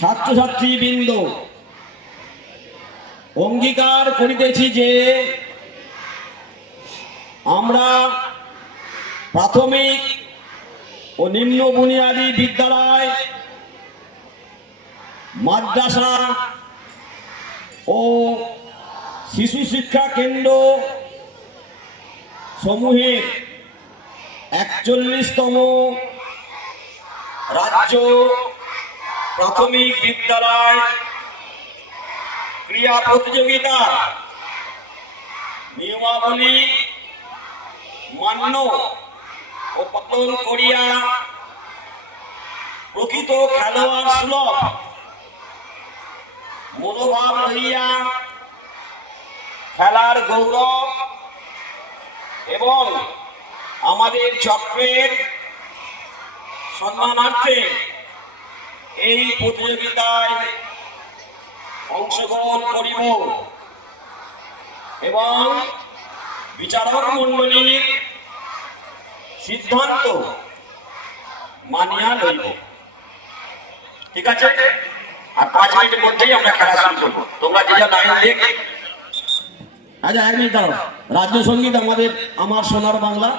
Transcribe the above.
ছাত্রছাত্রীবৃন্দ অঙ্গীকার করিতেছি যে আমরা প্রাথমিক ও নিম্ন বুনিয়াদী বিদ্যালয়, মাদ্রাসা ও শিশু শিক্ষা কেন্দ্র সমূহের 41তম রাজ্য প্রাথমিক বিদ্যালয় ক্রীড়া প্রতিযোগিতা নিয়মাবলী মান্য ও পালন করিয়া প্রকৃত খেলোয়াড় সুলভ মনোভাব লইয়া খেলার গৌরব এবং আমাদের চক্রের সম্মানার্থে এই প্রতিযোগিতায় অংশগ্রহণ করিব এবং বিচারক মণ্ডলীর সিদ্ধান্ত মানিয়া লইব। ঠিক আছে? আর 5 মিনিটের মধ্যেই আমরা খেলা শুরু করবো। তোমরা যে যা লাইন দেখ। আচ্ছা, 1 মিনিট দাঁড়াও। রাজ্য সঙ্গীত আমার সোনার বাংলা।